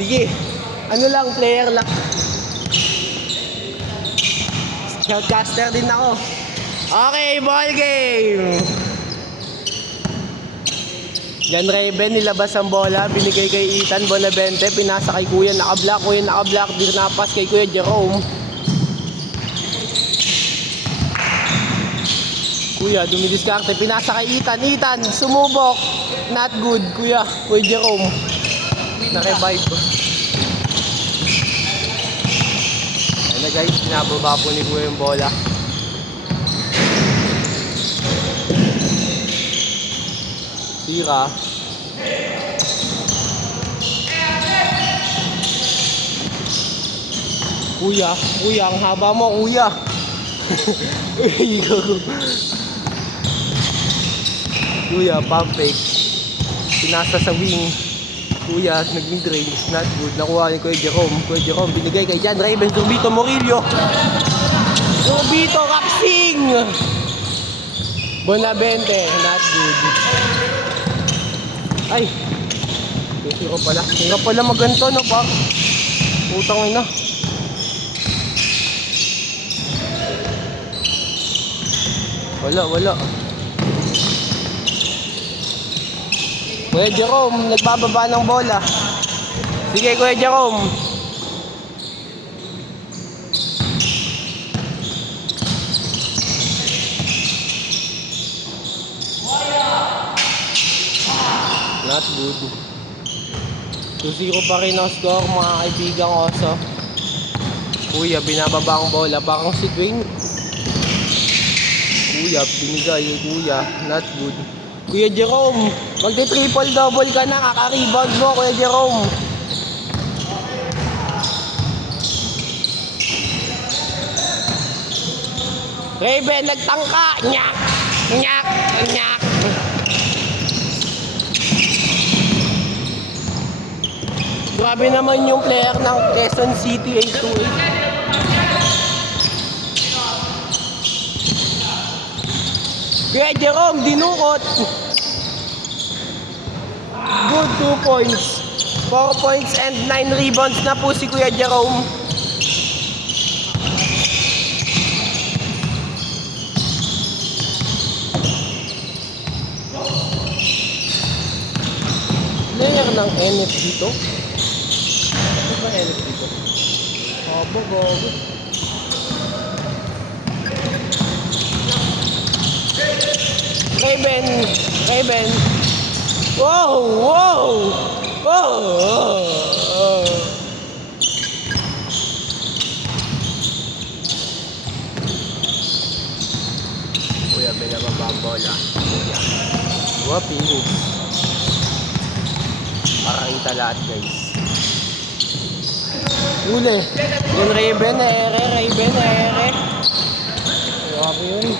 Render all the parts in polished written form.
Sige. Ano lang, player lang. Shoutcaster din ako. Okay, ball game. Yan Raven, nilabas ang bola, binigay kay Ethan Bonavente, pinasa kay Kuya, naka-block, dinapas kay Kuya Jerome. Kuya, dumidiskarte, pinasa kay Ethan, sumubok, not good, Kuya Jerome. Naka-revive. Ayan na guys, pinababa po ni Kuya yung bola. Tira. Kuya, ang haba mo, Kuya. Kuya, pump fake. Pinasa sa wing. Kuya, nag-mid-range, not good. Nakuha ni Kuya Jerome, binigay kay Jan Raven, Zurbito Murillo. Zurbito, Rapsing! Bonavente, not good. Ay, tiro pala. Hirap pala maganto, no, pa? Utang ina. Wala. Kuya Jerome, nagbababa ng bola. Sige, Kuya Jerome. Not good. 2-0 pa rin ang score, mga kaibigang Oso. Kuya, binababa ang bola. Parang si Dwayne. Kuya, binigay. Kuya, not good. Kuya Jerome, magti-triple double ka na. Kaka-rebound mo, Kuya Jerome. Raven, nagtangka. Nyak. Grabe naman yung player ng Quezon City 828. Kuya Jerome, dinukot. Good 2 points. 4 points and 9 rebounds na po si Kuya Jerome. Player ng NF dito. Ano ba NF dito? Gogo. Raven. Wow. Kuya, binababa ang bola. Whooping. Parang ita lahat, guys. Uli. Yung Raven, ere. Grabe yun.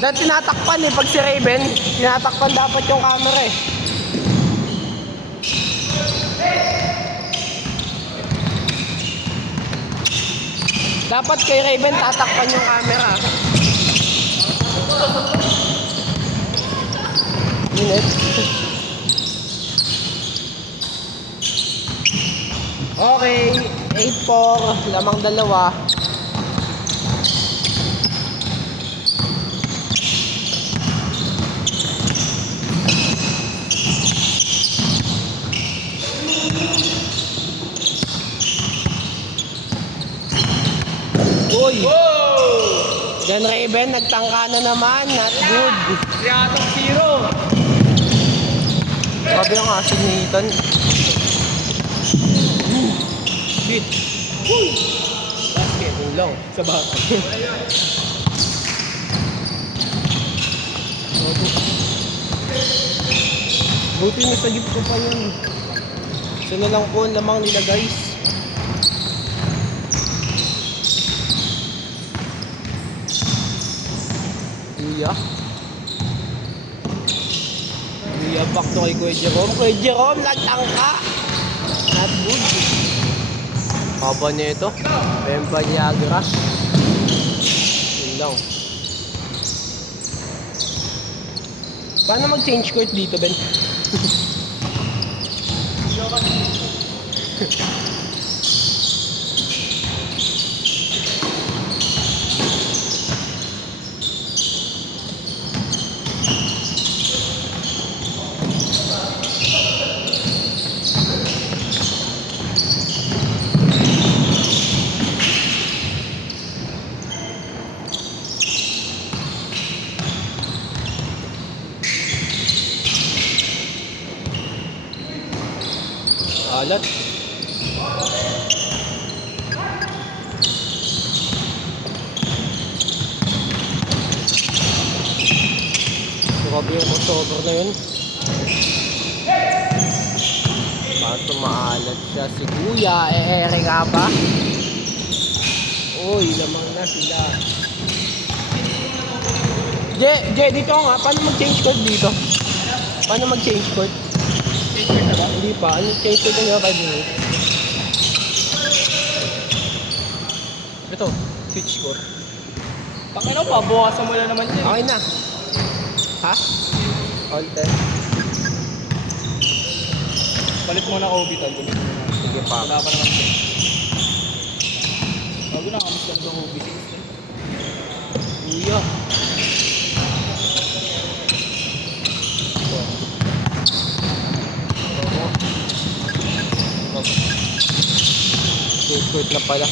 Dahil tinatakpan pag si Raven, tinatakpan dapat yung camera eh. Dapat kay Raven tatakpan yung camera. Minute. Okay, 8-4, lamang dalawa. Uy! Jan Raven, nagtangka na naman. Not good. 3-0. Sabi ang asin ni Ethan. Shit. Basket. Yun lang. Sa bakit. Buti na sa gift ko pa yun. Isa na lang po ang lamang nila, guys. Kuya, back to kay Kuya Jerome. Kuya Jerome, nagtangka. Not good. Haba niya ito. Bemba Niagara. Yun lang. Paano mag-change court dito, Ben? Alat. Grabe yung crossover na yun. Pato maalat siya si Kuya. Ere nga ba? Uy, lamang na sila. Je, dito nga. Paano mag-change code dito? Paano mag-change code? Hindi pa. Ano change code nga 5 minutes? Ito, switch score. Pakino pa, bukasan mo na naman yan. Okay na. Ha? All 10. Palit mo na orbital. Sige pa. Wala pa naman yan. Bago na kamis lang sa orbital. Iya. Switch na pala.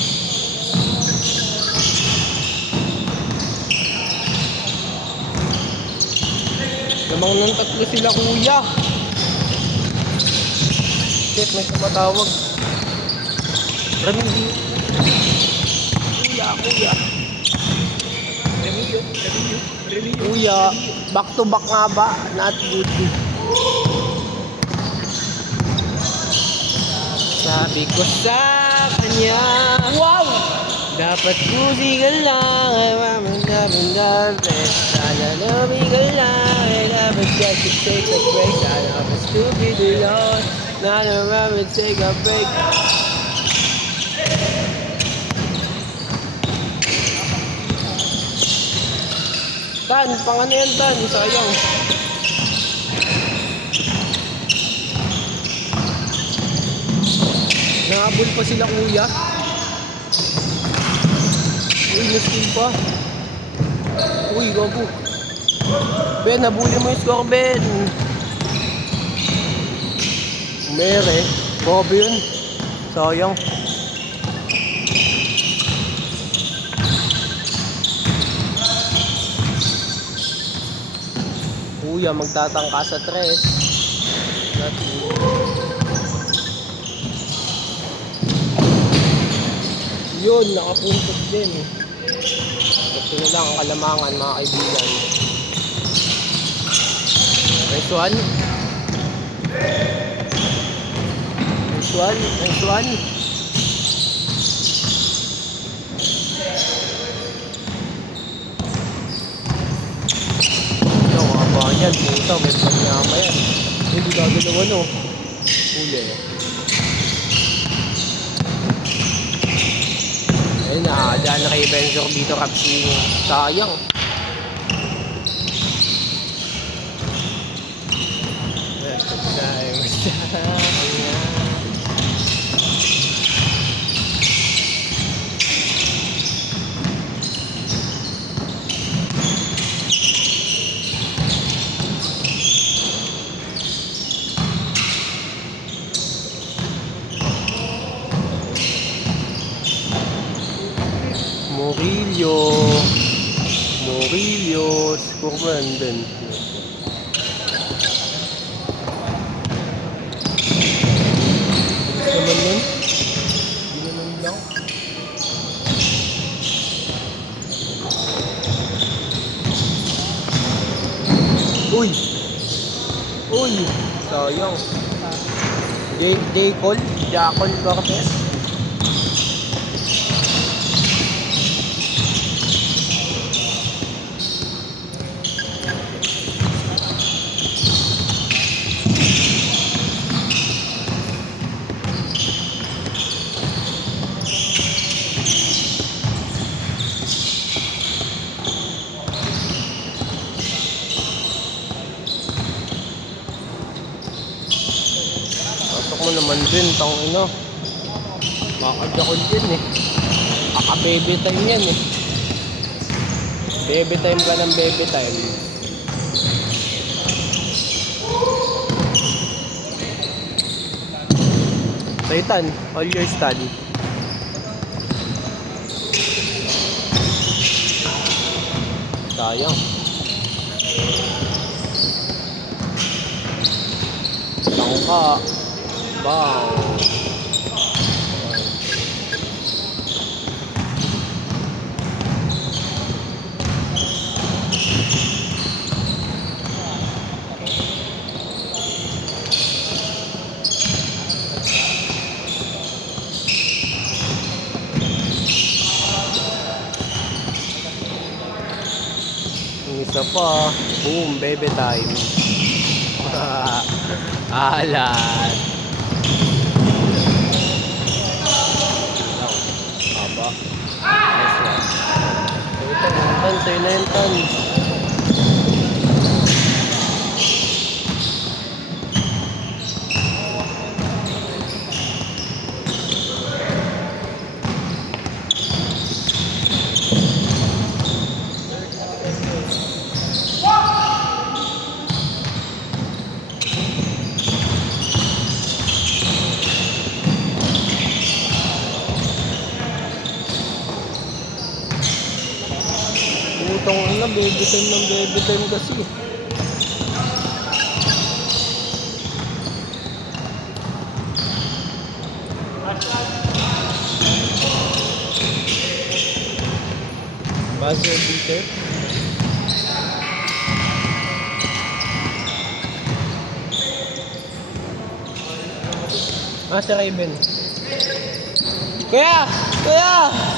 Lamang ng tatlo sila, Kuya. Shit, may tumatawag. Ramili. Kuya. Remilyo. Kuya, back to back nga ba? Not good. Sabi ko sa kanya, Wow! dapat musical lang ay mamagdabindar. Sana lumigal lang ay dapat just to take a break. Sana ako stupid alone, na naman take a break. Tan, pang ano yan, Tan? Sayang. Nahabol pa sila, Kuya. Uy, na-steal pa. Uy, gago. Ben, habulin mo yung score, Ben. Mere. Gago yun. Sayang. Kuya, magtatangka sa 3. Yun, nakapuntos din. Ito na lang ang kalamangan, mga kaibigan. Nice one. Nice one. Ito, mga bayan. Puta, may panyama yan. Hindi gagalaw ano. Huli. Ayun na, daan na kay Benzo dito kapsi. Sayang. Murillo, skurman din. Naman yun? Ginanon lang. Uy! Sayang. Jacol Cortez. mo naman din, tangina. Makajakol din eh. Kaka-baby time yan eh. Baby time ka ng baby time. Saitan, all your stand. Sayang. Tangka. Bang. Yung isa pa. Boom, baby time. Alat. Haba. Nice one. Sa'yo na yung tan. Utang na, baby time ng baby time kasi. Buzzer beater. Si Raven. Kuya! Kuya!